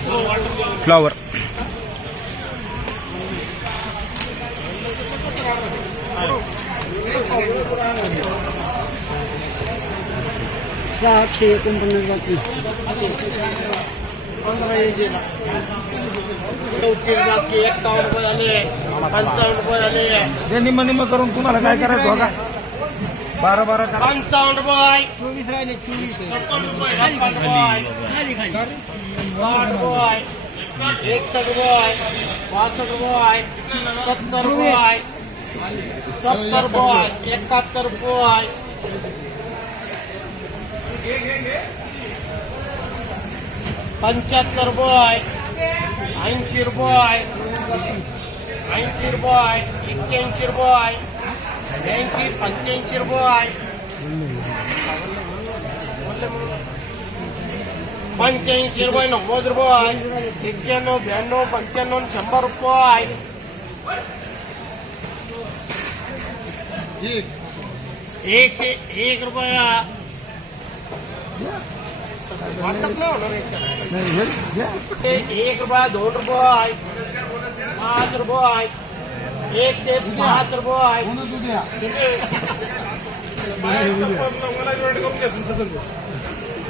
Flower सातशे एकोणपन्नास बाकी एक्कावन्न रुपये पंचावन्न रुपये हे निम्म निम्म करून तुम्हाला काय करायचं बघा बारा बारा पंचावन्न रुपये चोवीस राहिले चोवीस रुपये साठ रुपये एकसठ रुपये पासष्ट रुपये सत्तर रुपये सत्तर रुपये एकाहत्तर रुपये पंच्याहत्तर रुपये ऐंशी रुपये ऐंशी रुपये एक्क्याऐंशी रुपये ऐंशी पंच्याऐंशी रुपये પંચ્યાऐंशी ರೂಪಾಯಿ ನವ್ವದ್ ರೂಪಾಯಿ ಎಕ್ಯಾನು ಬ್ಯಾನು ಪಂಚಾನು ಶಂಬರ್ ರೂಪಾಯಿ એક રૂપિયા એક રૂપિયા દોઢ રૂપિયા પાંચ રૂપિયા એક છે પાંચ રૂપિયા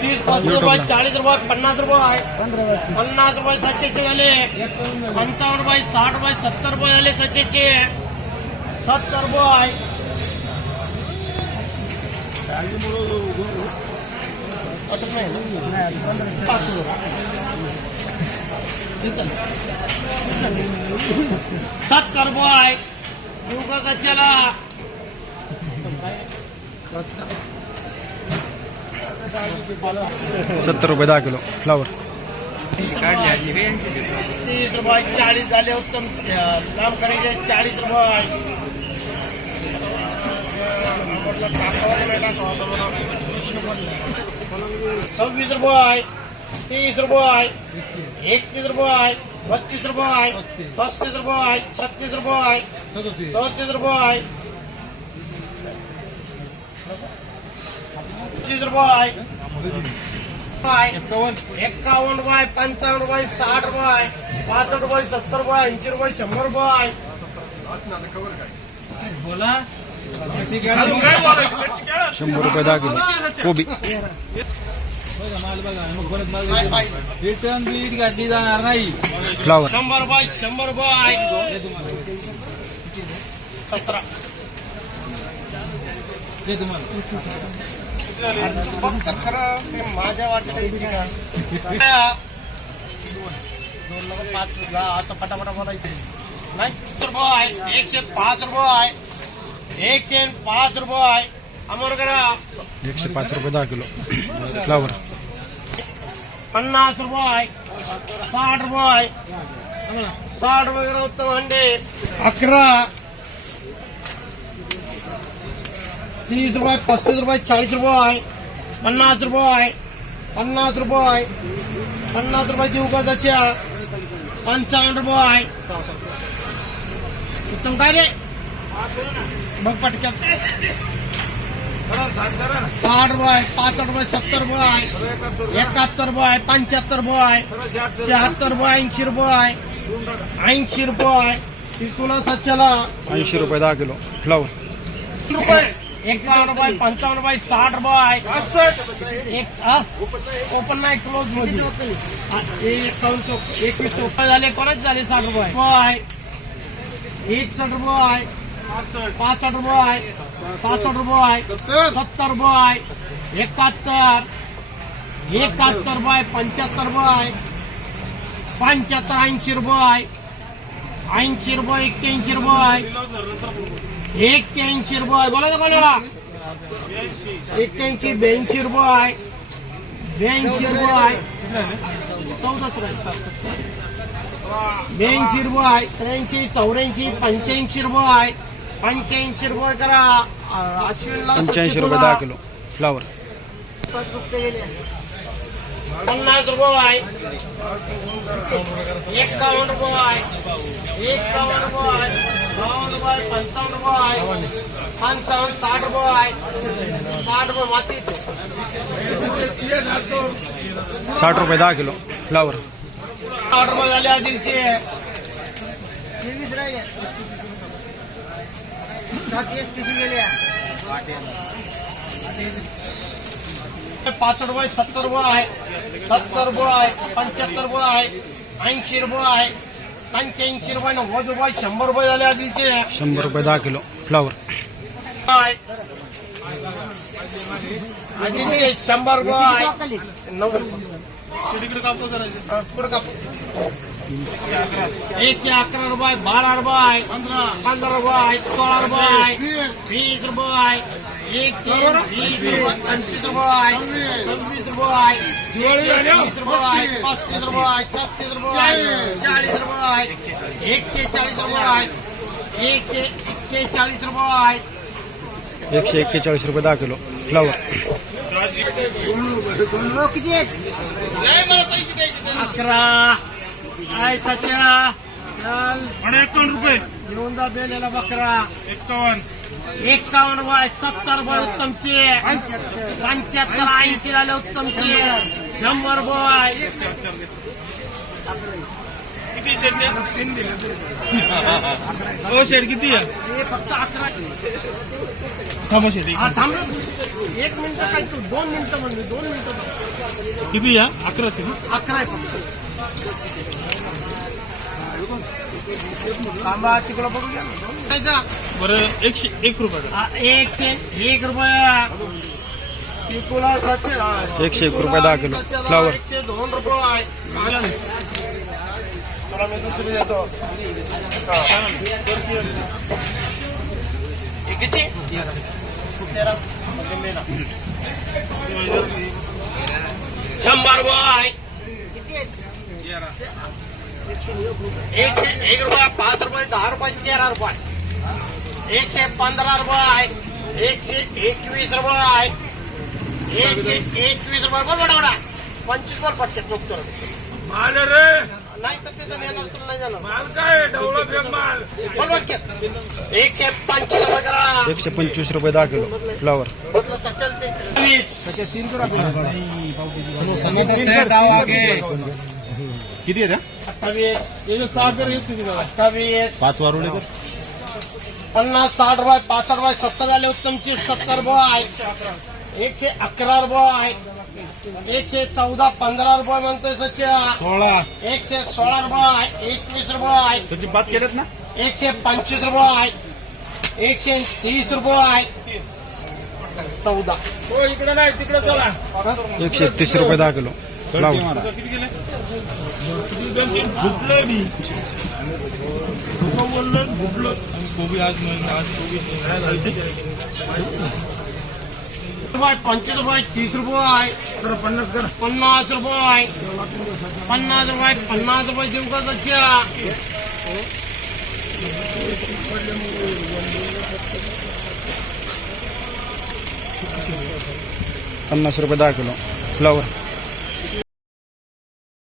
तीस पस्तीस रुपये चाळीस रुपये पन्नास रुपये पन्नास रुपये सातशेचे झाले। पंचावन्न रुपये साठ रुपये सत्तर रुपये झाले सातशेचे सत्तर रुपये. ठीक सत्तर रुपये येऊ का कच्च्याला। सत्तर रुपये दहा किलो फ्लावर तीस रुपये, चाळीस झाले, उत्तम काम करायचे, चाळीस रुपये. सव्वीस रुपये, तीस रुपये, एकतीस रुपये बत्तीस रुपये, पस्तीस रुपये, छत्तीस रुपये चौतीस रुपये. पस्तीस રૂપિયા रुपये રૂપિયા પંચાવન રૂપિયા रुपये રૂપિયા પાસઠ રૂપિયા સત્તર રૂપિયા એંશી शंबर रुपये રૂપિયા रुपये दा किलो कोबी रिटर्न बीट फ्लावर फक्त खरं ते माझ्या वाटतं दोन पाच असं पटापटा बोलायचे नाही रुपये एकशे पाच रुपये एकशे पाच रुपये अमर करा एकशे पाच रुपये दहा किलो. फ्लावर. पन्नास रुपये साठ रुपये साठ रुपये उत्तम अंडे. अकरा. तीस रुपये पस्तीस रुपये चाळीस रुपये पन्नास रुपये पन्नास रुपये पन्नास रुपयाची उगाच्या पंचावन्न रुपये उत्तम काय रे बघ पटक्यात साठ रुपये पासष्ट रुपये सत्तर रुपये एकाहत्तर रुपये पंच्याहत्तर रुपये शहात्तर रुपये ऐंशी रुपये ऐंशी रुपये तुला सच्च्याला ऐंशी रुपये दहा किलो फ्लावर रुपये एकावन्न रुपये पंचावन्न रुपये साठ रुपये एक ओपन नाही क्लोजमध्ये. एकावन्न चौक एकवीस चौपन्न झाले कोणाच झाले साठ रुपये आहे एकसष्ट रुपये पासष्ट रुपये पासष्ट रुपये सत्तर रुपये एकाहत्तर. एकाहत्तर रुपये पंच्याहत्तर रुपये पंच्याहत्तर ऐंशी रुपये ऐंशी रुपये एक्क्याऐंशी रुपये एक्क्याऐंशी रुपये. बोला कोणाला? एक्क्याऐंशी ब्याऐंशी रुपये. ब्याऐंशी रुपये. चौदाच रुपये. ब्याऐंशी रुपये आहे त्र्याऐंशी चौऱ्याऐंशी पंच्याऐंशी रुपये. आहे पंच्याऐंशी रुपये करा. अश्विनला पंच्याऐंशी रुपये दहा किलो. फ्लावर पन्ना रुपये। रुपये। रुपये। पंचावन रुपये पंचावन साठ रुपये। साठ रुपये तो। साठ रुपये किलो। फ्लावर साठ रुपये झाले सात एस पाच रुपये सत्तर रुपये आहे. सत्तर रुपये आहे पंच्याहत्तर रुपये आहे ऐंशी रुपये आहे. पंच्याऐंशी रुपये नव्वद रुपये शंभर रुपये झाले आधीचे. शंभर रुपये दहा किलो फ्लावर आहे. आधीचे शंभर रुपये आहे. नव्वद हा, पुढं कापू. एकशे अकरा रुपये बारा रुपये पंधरा. रुपये सोळा रुपये वीस. रुपये एकशे वीस पंचवीस रुपये सव्वीस रुपये वीस रुपये पस्तीस रुपये छत्तीस रुपये चाळीस रुपये एकशे चाळीस रुपये एकशे एक्केचाळीस रुपये एकशे एक्केचाळीस रुपये दहा किलो. फ्लावर अकरा. आय सत्या चल आणि एकावन्न रुपये. घेऊन जा बेलेला बकरा. एकावन्न. एकावन्न रुपये सत्तर रुपये उत्तमचे पंच्याहत्तर ऐंशी झाले उत्तमचे शंभर रुपये किती शेड तीन दिले हो शेड किती आहे? हे फक्त अकरा. थांबा हा रे. एक मिनिट काय तू? दोन मिनिटं म्हणजे दोन मिनिटं. किती या अकरा शेड अकरा आहे फक्त. एकशे एक एकशे एक रुपया. एकशे एक रुपये दहा किलो. फ्लावर. एकशे दोन रुपये शंभर रुपये किती एकशे एक रुपया पाच रुपये दहा रुपये तेरा रुपये। एकशे पंधरा रुपये आहे एकशे एकवीस रुपये आहे एकशे एकवीस रुपये बोल बडा बडा। पंचवीस वर पडते मुक्त माल रे। नाही तर तिथं नेणार तुला नाही जाणार माल काय ढवळा माल। बोल बटके एकशे पंचवीस रुपये करा। एकशे पंचवीस रुपये दहा किलो फ्लावर। बदला सचल ते तीन करा किती आहे अठ्ठावीस. अठ्ठावीस. पाच वारुळे पन्नास साठ रुपये पाच रुपये सत्तर झाले उत्तमची सत्तर रुपये आहे. एकशे अकरा रुपये आहे. एकशे चौदा पंधरा रुपये म्हणतोय सच्या सोळा. एकशे सोळा रुपये आहे. एकवीस रुपये आहे. त्याची पाच केलेत ना? एकशे पंचवीस रुपये आहे. एकशे तीस रुपये आहे. चौदा. हो इकडे नाही तिकडे चला. एकशे तीस रुपये दहा किलो. फ्लावर किती गेले भुकलं मी. बोललं भुकलं गोबी आज आज गोबी रुपये पंचवीस रुपये तीस रुपये. आहे तर पन्नास कर. पन्नास रुपये. आहे पन्नास रुपये पन्नास रुपये देऊ का पन्नास रुपये दहा किलो. फ्लावर